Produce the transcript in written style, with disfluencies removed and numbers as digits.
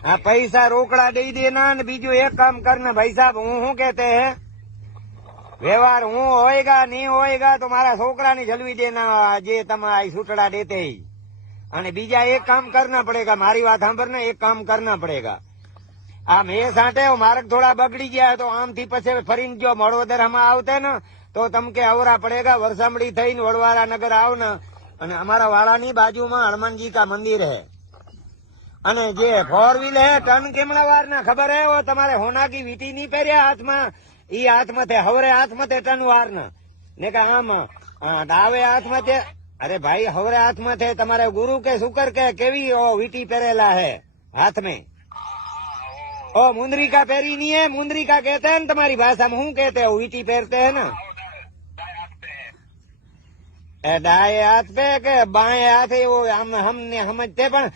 हाँ पैसा रोकड़ा दे देना ने बीजू एक काम करना भाई साहब हूँ कहते हैं व्यवहार हूँ होएगा नहीं होएगा तो मारा छोकरा ने जलवी देना जे तमारा छूटड़ा देते ही અને બીજા એક કામ करना पड़ेगा मारी बात सांभरना एक काम करना पड़ेगा आम ए साटे मार्ग थोड़ा बगड़ी गया तो आम थी पछे फरीने जो वडोदर हम आवते न तो तमके अवरा पड़ेगा वरसामड़ी थईने वडवारा नगर आव न अने अमारा वाड़ानी बाजूमां हनुमानजी का मंदिर है अने जे 4 व्हील है टन केमड़ा वार ना खबर है वो तमारे होना की वीटी नहीं पहरिया हाथ में ई हाथ में थे हवरे हाथ में थे टन वार ने का आम डावे हाथ में थे अरे भाई हवरे हाथ में थे तुम्हारे गुरु के शुक्र के केवी ओ वीटी पहरेला है हाथ में ओ मुंदरी का पहरी नहीं है मुंदरी का कहते हैं तुम्हारी भाषा में हूँ कहते हो वीटी पहरते हैं ना दाएं हाथ पे के बाएं हाथ है वो हमने समझते पण